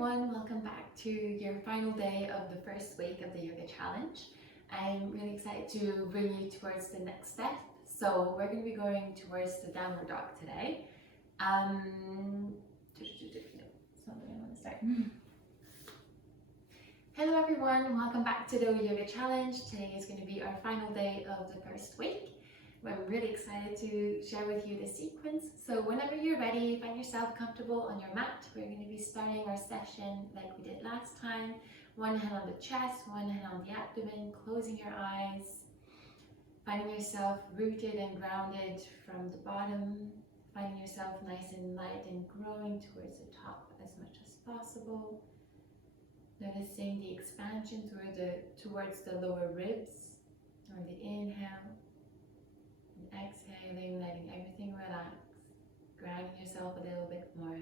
everyone, welcome back to your final day of the first week of the yoga challenge. I'm really excited to bring you towards the next step. So we're going to be going towards the downward dog today. No, it's not the way I want to start. Hello everyone, welcome back to the yoga challenge. Today is going to be our final day of the first week. I'm really excited to share with you the sequence. So whenever you're ready, find yourself comfortable on your mat. We're going to be starting our session like we did last time. One hand on the chest, one hand on the abdomen, closing your eyes. Finding yourself rooted and grounded from the bottom. Finding yourself nice and light and growing towards the top as much as possible. Noticing the expansion towards the lower ribs on the inhale. Exhaling, letting everything relax, grounding yourself a little bit more,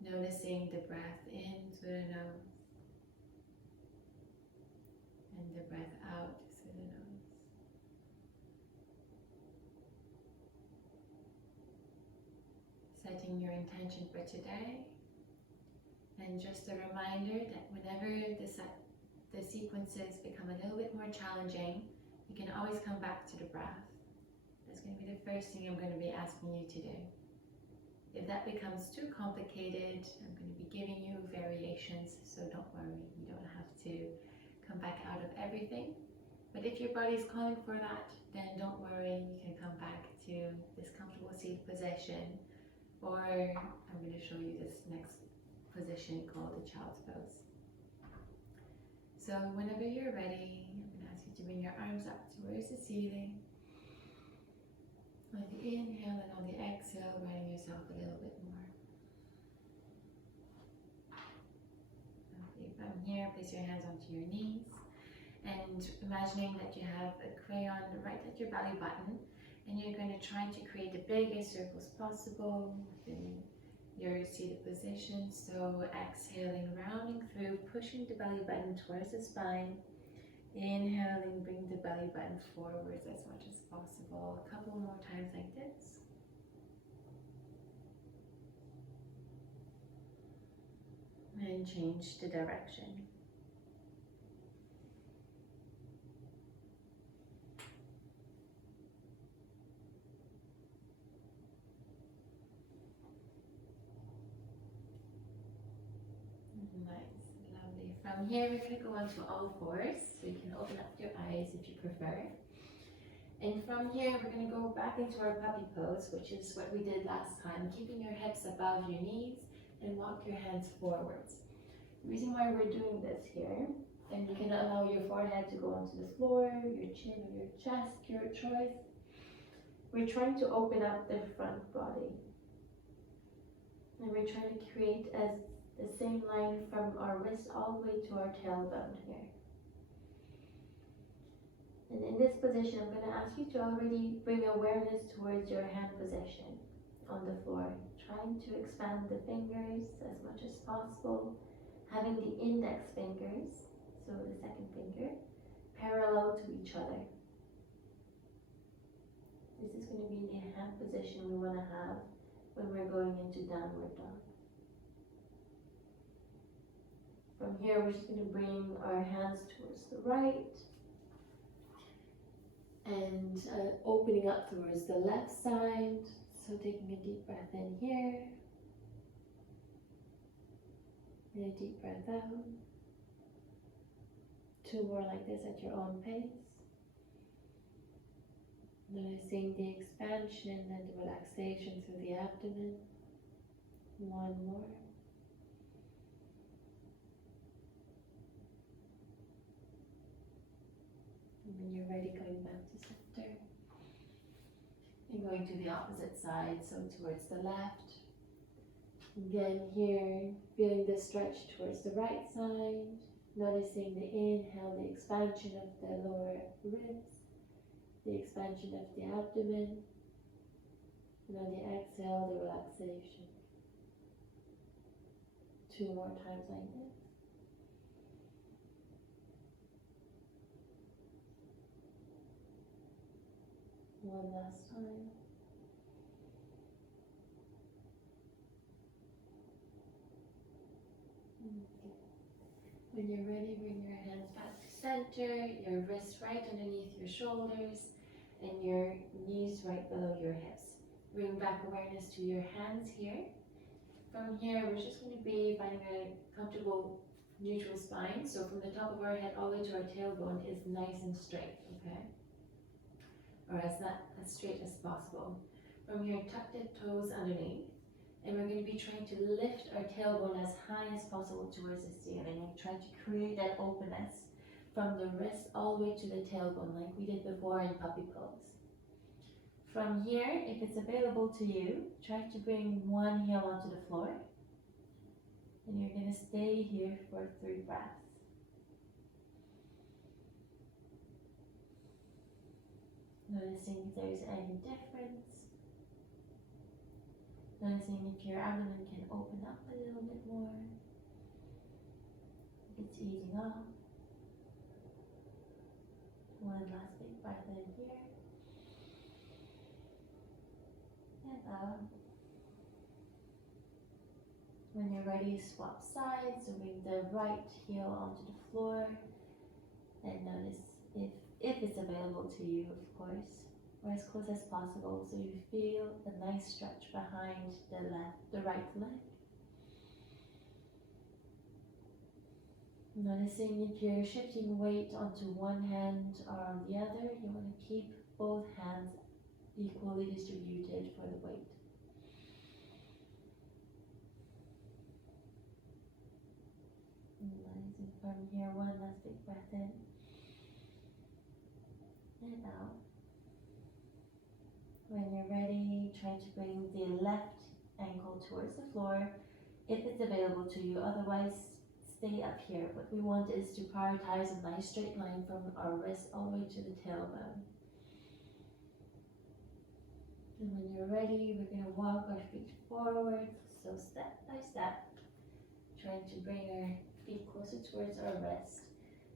noticing the breath in through the nose and the breath out through the nose. Setting your intention for today, and just a reminder that whenever the sequences become a little bit more challenging, you can always come back to the breath. That's going to be the first thing I'm going to be asking you to do. If that becomes too complicated, I'm going to be giving you variations, so don't worry, you don't have to come back out of everything. But if your body's calling for that, then don't worry, you can come back to this comfortable seat position, or I'm going to show you this next position called the child's pose. So whenever you're ready, I'm going to ask you to bring your arms up towards the ceiling. On the inhale and on the exhale, grounding yourself a little bit more. Okay, from here, place your hands onto your knees and imagining that you have a crayon right at your belly button, and you're going to try to create the biggest circles possible within your seated position. So exhaling, rounding through, pushing the belly button towards the spine. Inhaling, bring the belly button forwards as much as possible. A couple more times like this. And change the direction. Nice, lovely. From here, we're going to go onto all fours, so you can open up your eyes if you prefer. And from here, we're going to go back into our puppy pose, which is what we did last time, keeping your hips above your knees and walk your hands forwards. The reason why we're doing this here, and you can allow your forehead to go onto the floor, your chin or your chest, your choice. We're trying to open up the front body. And we're trying to create the same line from our wrist all the way to our tailbone here. And in this position, I'm going to ask you to already bring awareness towards your hand position on the floor, trying to expand the fingers as much as possible, having the index fingers, so the second finger, parallel to each other. This is going to be the hand position we want to have when we're going into downward dog. From here, we're just going to bring our hands towards the right and opening up towards the left side. So taking a deep breath in here and a deep breath out. Two more like this at your own pace. Noticing the expansion and the relaxation through the abdomen. One more. And when you're ready, coming back to center. And going to the opposite side, so towards the left. Again here, feeling the stretch towards the right side. Noticing the inhale, the expansion of the lower ribs. The expansion of the abdomen. And on the exhale, the relaxation. Two more times like this. One last time. Okay. When you're ready, bring your hands back to center, your wrists right underneath your shoulders, and your knees right below your hips. Bring back awareness to your hands here. From here, we're just going to be finding a comfortable neutral spine. So from the top of our head all the way to our tailbone is nice and straight, okay? Or as straight as possible. From here, tuck the toes underneath. And we're going to be trying to lift our tailbone as high as possible towards the ceiling. And trying to create that openness from the wrist all the way to the tailbone like we did before in puppy pose. From here, if it's available to you, try to bring one heel onto the floor. And you're going to stay here for 3 breaths. Noticing if there's any difference. Noticing if your abdomen can open up a little bit more. If it's easing up. One last big breath in here. And out. When you're ready, swap sides and bring the right heel onto the floor. And notice if it's available to you, of course, or as close as possible, so you feel a nice stretch behind the right leg. Noticing if you're shifting weight onto one hand or on the other, you want to keep both hands equally distributed for the weight. Nice, and from here, one last big breath in. And out. When you're ready, try to bring the left ankle towards the floor if it's available to you. Otherwise, stay up here. What we want is to prioritize a nice straight line from our wrist all the way to the tailbone. And when you're ready, we're going to walk our feet forward. So step by step, trying to bring our feet closer towards our wrist.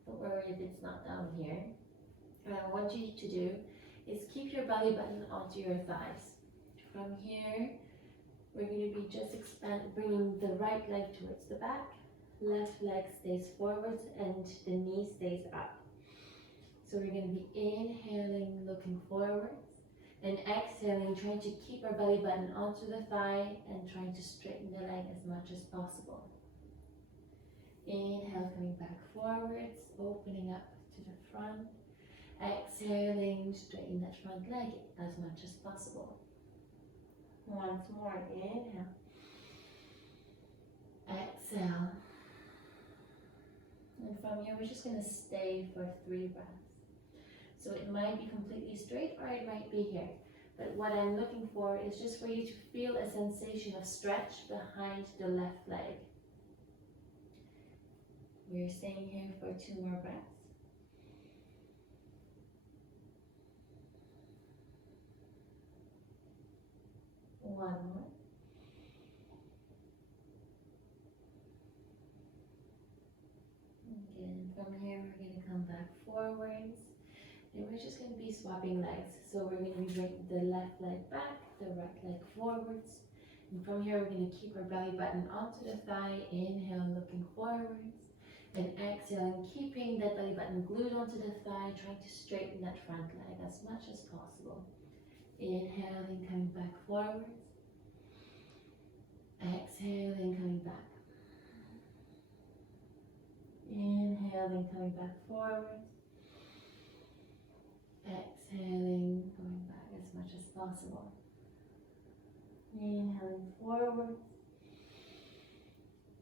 Don't worry if it's not down here. What you need to do is keep your belly button onto your thighs. From here, we're going to be just bringing the right leg towards the back, left leg stays forward, and the knee stays up. So we're going to be inhaling, looking forwards, and exhaling, trying to keep our belly button onto the thigh and trying to straighten the leg as much as possible. Inhale, coming back forwards, opening up to the front. Exhaling, straighten that front leg as much as possible. Once more, inhale. Exhale. And from here, we're just going to stay for 3 breaths. So it might be completely straight or it might be here. But what I'm looking for is just for you to feel a sensation of stretch behind the left leg. We're staying here for 2 more breaths. One more. Again, from here we're going to come back forwards, and we're just going to be swapping legs. So we're going to be bringing the left leg back, the right leg forwards, and from here we're going to keep our belly button onto the thigh. Inhale, looking forwards, and exhaling, keeping that belly button glued onto the thigh, trying to straighten that front leg as much as possible. Inhaling, coming back forwards. Exhaling, coming back. Inhaling, coming back forward. Exhaling, going back as much as possible. Inhaling forward.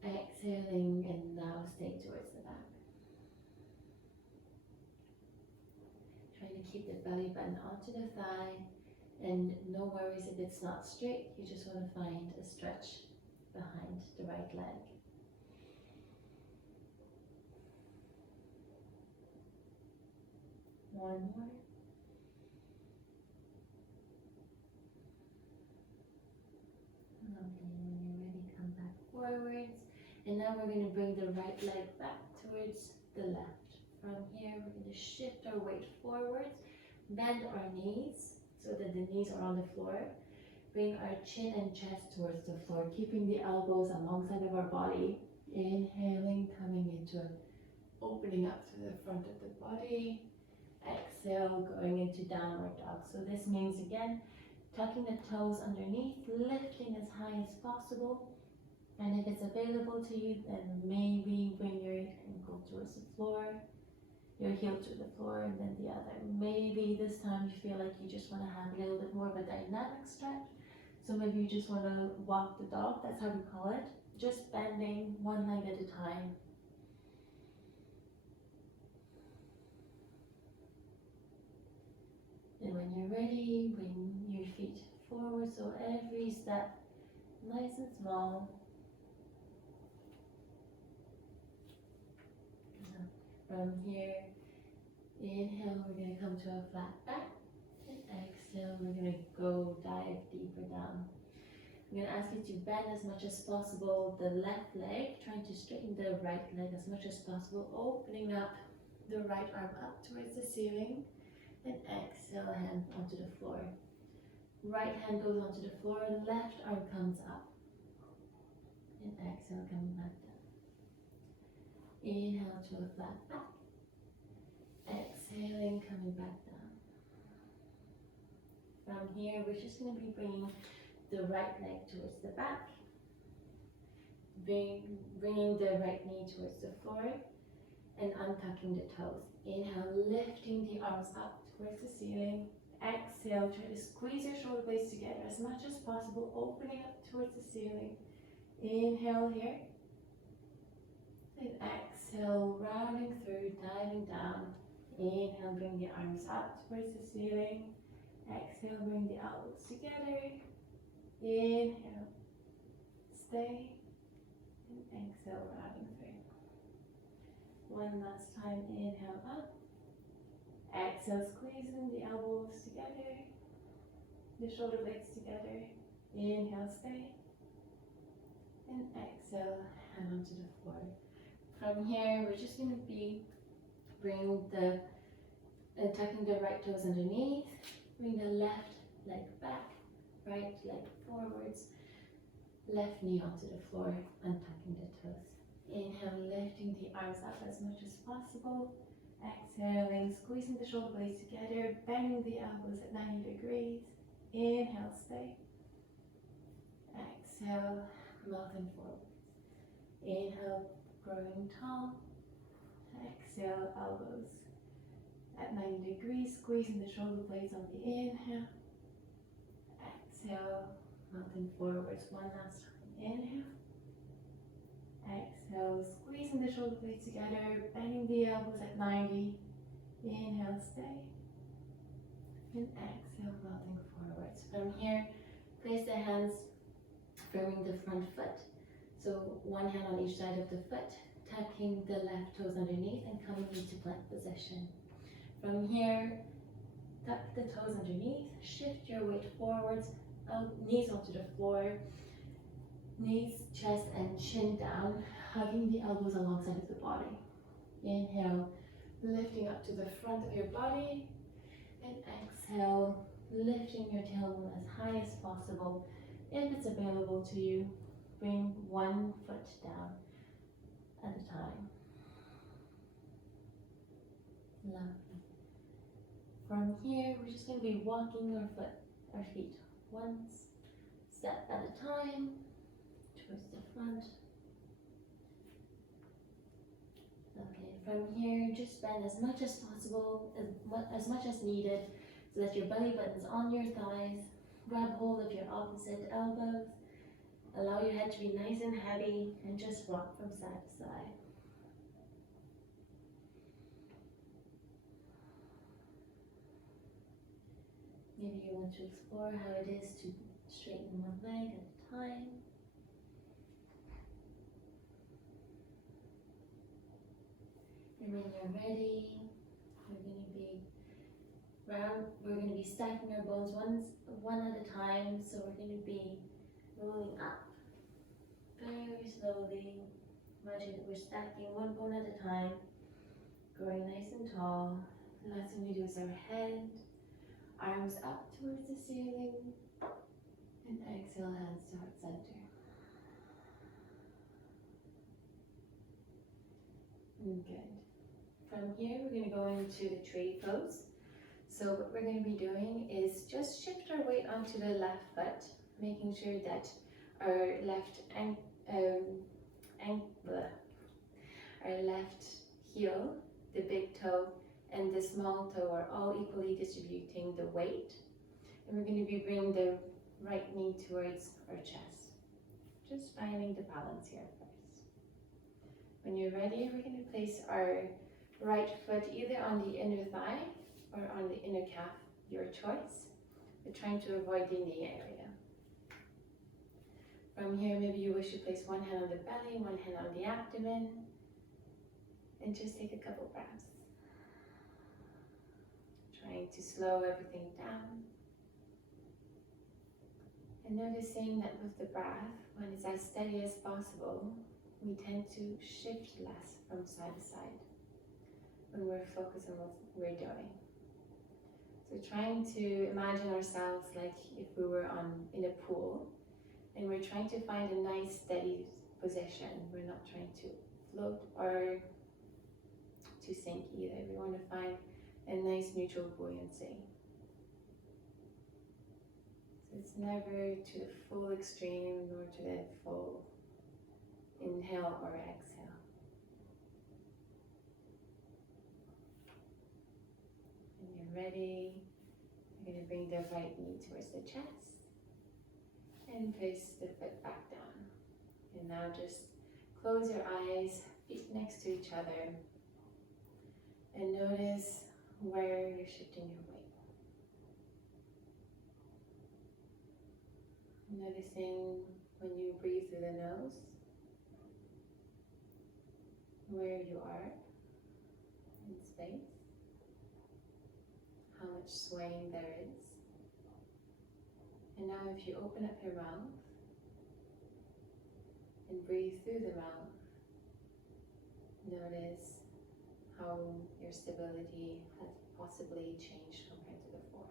Exhaling, and now stay towards the back. Trying to keep the belly button onto the thigh, and no worries if it's not straight, you just want to find a stretch behind the right leg. One more. Okay, when you're ready, come back forwards. And now we're going to bring the right leg back towards the left. From here, we're going to shift our weight forwards, bend our knees so that the knees are on the floor. Bring our chin and chest towards the floor, keeping the elbows alongside of our body. Inhaling, coming into an opening up through the front of the body. Exhale, going into downward dog. So this means again, tucking the toes underneath, lifting as high as possible. And if it's available to you, then maybe bring your ankle towards the floor, your heel to the floor, and then the other. Maybe this time you feel like you just want to have a little bit more of a dynamic stretch. So maybe you just want to walk the dog, that's how we call it. Just bending one leg at a time. And when you're ready, bring your feet forward, so every step nice and small. From here, inhale, we're going to come to a flat back. And exhale, we're going to go dive deeper down. I'm going to ask you to bend as much as possible the left leg, trying to straighten the right leg as much as possible, opening up the right arm up towards the ceiling. And exhale, hand onto the floor. Right hand goes onto the floor, left arm comes up. And exhale, coming back down. Inhale to a flat back. Exhaling, coming back down. From here, we're just going to be bringing the right leg towards the back. Bringing the right knee towards the floor and untucking the toes. Inhale, lifting the arms up towards the ceiling. Exhale, try to squeeze your shoulder blades together as much as possible, opening up towards the ceiling. Inhale here. And exhale, rounding through, diving down. Inhale, bring the arms up towards the ceiling. Exhale, bring the elbows together. Inhale, stay, and exhale, rounding through. One last time, inhale up. Exhale, squeezing the elbows together, the shoulder blades together. Inhale, stay, and exhale, hand onto the floor. From here, we're just going to be bringing tucking the right toes underneath, bring the left leg back, right leg forwards, left knee onto the floor, untucking the toes. Inhale, lifting the arms up as much as possible. Exhaling, squeezing the shoulder blades together, bending the elbows at 90 degrees. Inhale, stay. Exhale, melting forwards. Inhale, growing tall. Exhale, elbows at 90 degrees, squeezing the shoulder blades on the inhale. Exhale, melting forwards. One last time. Inhale. Exhale, squeezing the shoulder blades together, bending the elbows at 90. Inhale, stay. And exhale, melting forwards. From here, place the hands firming the front foot. So one hand on each side of the foot, tucking the left toes underneath and coming into plank position. From here, tuck the toes underneath, shift your weight forwards, knees onto the floor, knees, chest, and chin down, hugging the elbows alongside of the body. Inhale, lifting up to the front of your body, and exhale, lifting your tailbone as high as possible. If it's available to you, bring one foot down at a time. Lovely. From here, we're just going to be walking our feet one step at a time towards the front. Okay, from here, just bend as much as possible, as much as needed, so that your belly button's on your thighs. Grab hold of your opposite elbows. Allow your head to be nice and heavy, and just rock from side to side. Maybe you want to explore how it is to straighten one leg at a time. And when you're ready, we're going to be stacking our bones one at a time. So we're going to be rolling up very slowly. Imagine that we're stacking one bone at a time, growing nice and tall. The last thing we do is our head, arms up towards the ceiling, and exhale, hands to heart center. Good. From here, we're going to go into the tree pose. So what we're going to be doing is just shift our weight onto the left foot, making sure that our our left heel, the big toe, and the small toe are all equally distributing the weight. And we're going to be bringing the right knee towards our chest. Just finding the balance here first. When you're ready, we're going to place our right foot either on the inner thigh or on the inner calf, your choice. We're trying to avoid the knee area. From here, maybe you wish to place one hand on the belly, one hand on the abdomen, and just take a couple breaths. Trying to slow everything down. And noticing that with the breath, when it's as steady as possible, we tend to shift less from side to side when we're focused on what we're doing. So trying to imagine ourselves like if we were in a pool and we're trying to find a nice steady position. We're not trying to float or to sink either. We want to find a nice neutral buoyancy. So it's never to the full extreme nor to the full inhale or exhale. Ready, you're going to bring the right knee towards the chest and place the foot back down. And now just close your eyes, feet next to each other, and notice where you're shifting your weight. Noticing when you breathe through the nose, where you are in space. How much swaying there is. And now if you open up your mouth and breathe through the mouth, notice how your stability has possibly changed compared to before.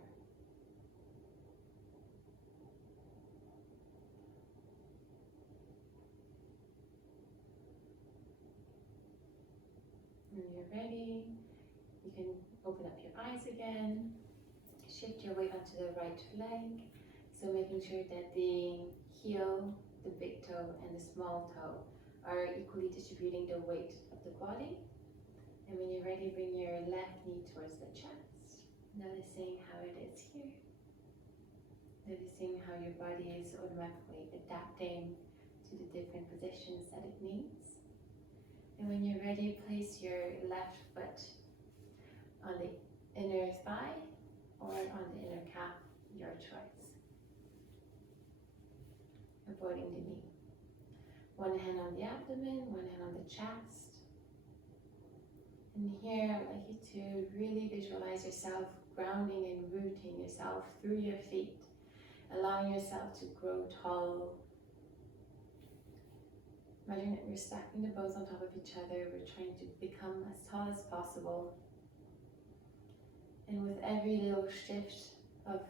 When you're ready, you can open up your eyes again, shift your weight onto the right leg, so making sure that the heel, the big toe, and the small toe are equally distributing the weight of the body. And when you're ready, bring your left knee towards the chest, noticing how it is here, noticing how your body is automatically adapting to the different positions that it needs. And when you're ready, place your left foot on the inner thigh or on the inner calf, your choice. Avoiding the knee. One hand on the abdomen, one hand on the chest. And here I'd like you to really visualize yourself grounding and rooting yourself through your feet, allowing yourself to grow tall. Imagine that we're stacking the bows on top of each other. We're trying to become as tall as possible. And with every little shift of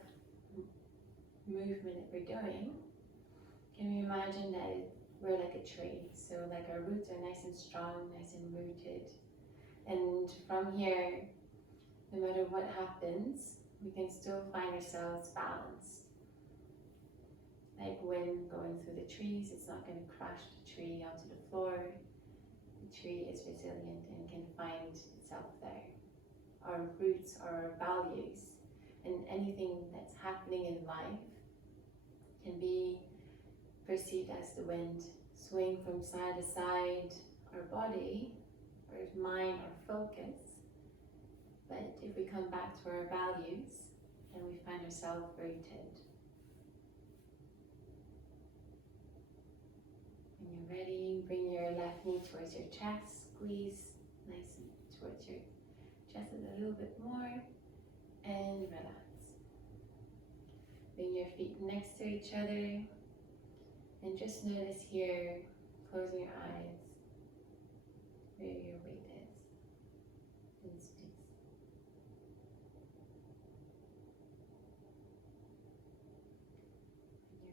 movement that we're doing, can we imagine that we're like a tree? So like our roots are nice and strong, nice and rooted. And from here, no matter what happens, we can still find ourselves balanced. Like wind going through the trees, it's not going to crash the tree onto the floor. The tree is resilient and can find itself there. Our roots are our values, and anything that's happening in life can be perceived as the wind, swing from side to side, our body, our mind, our focus. But if we come back to our values, then we find ourselves rooted. When you're ready, bring your left knee towards your chest, squeeze nice and towards your chest a little bit more, and relax. Bring your feet next to each other, and just notice here, closing your eyes, where your weight is in space.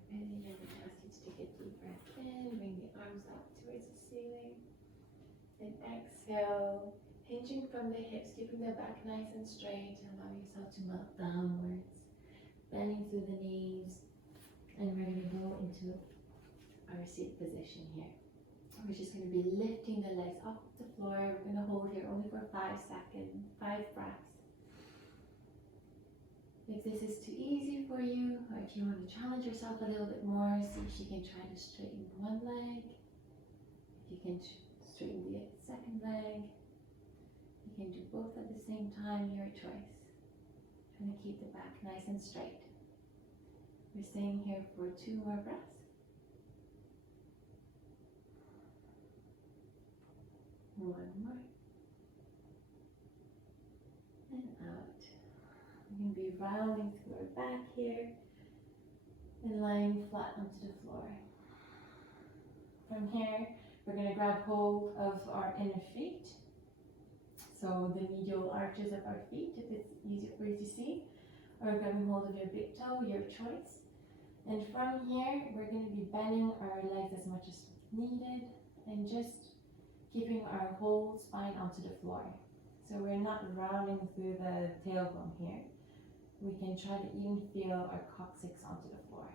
When you're ready, I'm going to ask you to take a deep breath in, bring the arms up towards the ceiling, And exhale, hinging from the hips, keeping the back nice and straight. Allow yourself to melt downwards, bending through the knees. And we're going to go into our seat position here. We're just going to be lifting the legs off the floor. We're going to hold here only for 5 seconds, 5 breaths. If this is too easy for you, or if you want to challenge yourself a little bit more, see if you can try to straighten one leg. If you can straighten the second leg. You can do both at the same time, your choice. Trying to keep the back nice and straight. We're staying here for 2 more breaths. One more. And out. We're going to be rounding through our back here and lying flat onto the floor. From here, we're going to grab hold of our inner feet. So the medial arches of our feet, if it's easier for you to see, or grabbing hold of your big toe, your choice. And from here, we're going to be bending our legs as much as needed and just keeping our whole spine onto the floor. So we're not rounding through the tailbone here. We can try to even feel our coccyx onto the floor.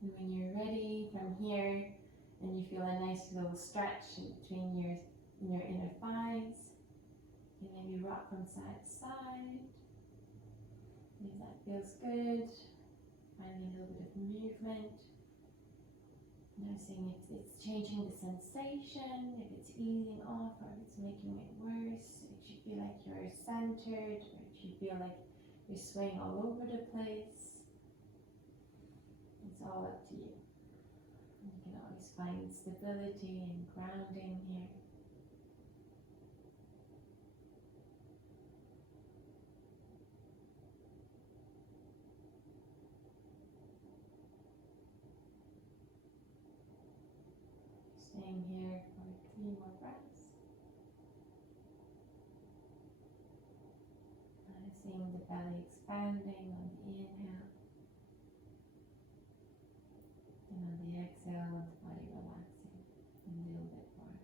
And when you're ready, from here, and you feel a nice little stretch in between your inner thighs, you can maybe rock from side to side. If that feels good, finding a little bit of movement. Noticing if it's changing the sensation, if it's easing off, or if it's making it worse, if you feel like you're centered, or if you feel like you're swaying all over the place. It's all up to you. You can always find stability and grounding here. Staying here for 3 more breaths. Seeing the belly expanding on the inhale. And on the exhale, the body relaxing a little bit more.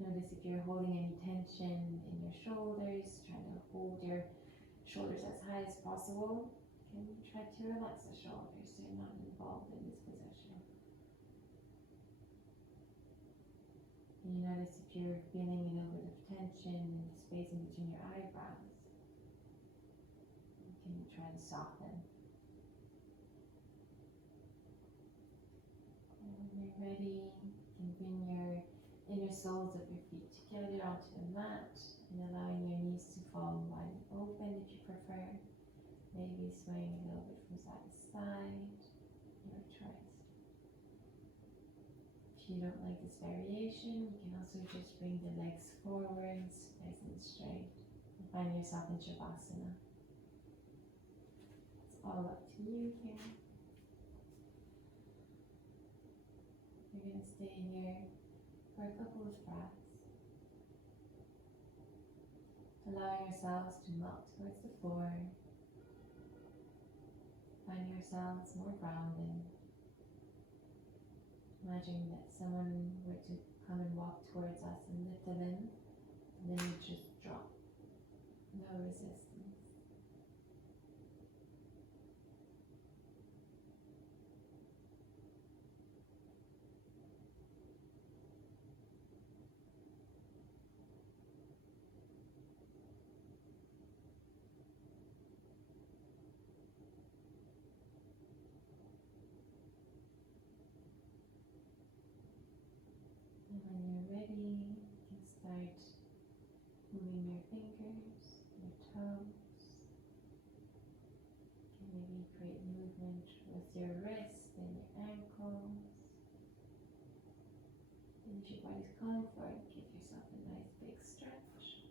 Notice if you're holding any tension in your shoulders, trying to hold your shoulders as high as possible. Can you try to relax the shoulders so you're not involved in this position? And you notice if you're feeling a little bit of tension in the space in between your eyebrows. You can try to soften. And when you're ready, you can bring your inner soles of your feet together onto the mat and allowing your knees to fall wide open if you prefer. Maybe swaying a little bit from side to side, your choice. If you don't like this variation, you can also just bring the legs forwards, nice and straight, and find yourself in Shavasana. It's all up to you here. You're going to stay here for a couple of breaths, allowing yourselves to melt towards the floor. Find yourselves more grounded. Imagine that someone were to come and walk towards us and lift a limb, and then you just drop. No resistance. And when you're ready, you can start moving your fingers, your toes. You can maybe create movement with your wrists and your ankles. And if your body's calling for it, give yourself a nice big stretch.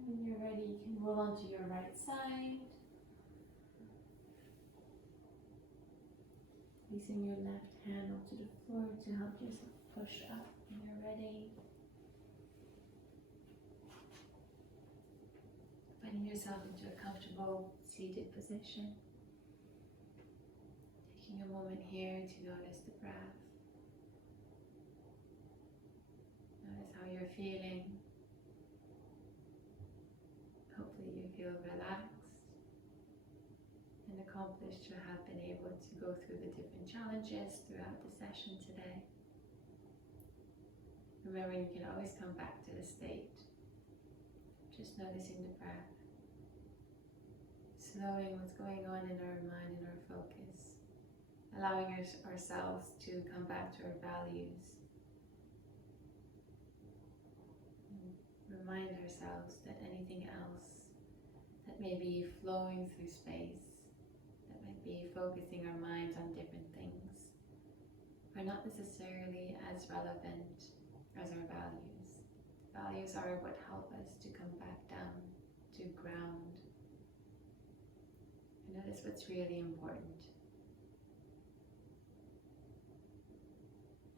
And when you're ready, you can roll onto your right side. Placing your left hand onto the floor to help yourself push up when you're ready. Finding yourself into a comfortable seated position. Taking a moment here to notice the breath. Notice how you're feeling. Hopefully you feel relaxed and accomplished to have been able to go through the different challenges throughout the session today. Remembering you can always come back to the state. Just noticing the breath. Slowing what's going on in our mind and our focus. Allowing ourselves to come back to our values. And remind ourselves that anything else that may be flowing through space, that might be focusing our minds on different things, are not necessarily as relevant as our values. Values are what help us to come back down, to ground. And notice what's really important.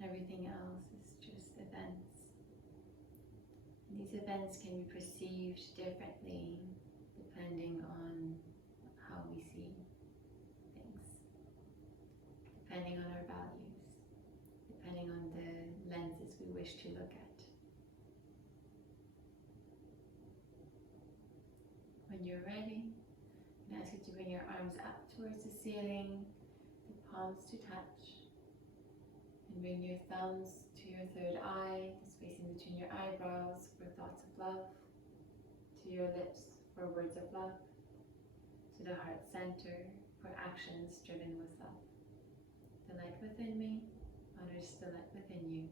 Everything else is just events. And these events can be perceived differently depending on how we see things, depending on our values, depending on the lenses we wish to look at. When you're ready, I'm going to ask you to bring your arms up towards the ceiling, the palms to touch, and bring your thumbs to your third eye, the space in between your eyebrows for thoughts of love, to your lips for words of love, to the heart center for actions driven with love. The light within me honors the light within you.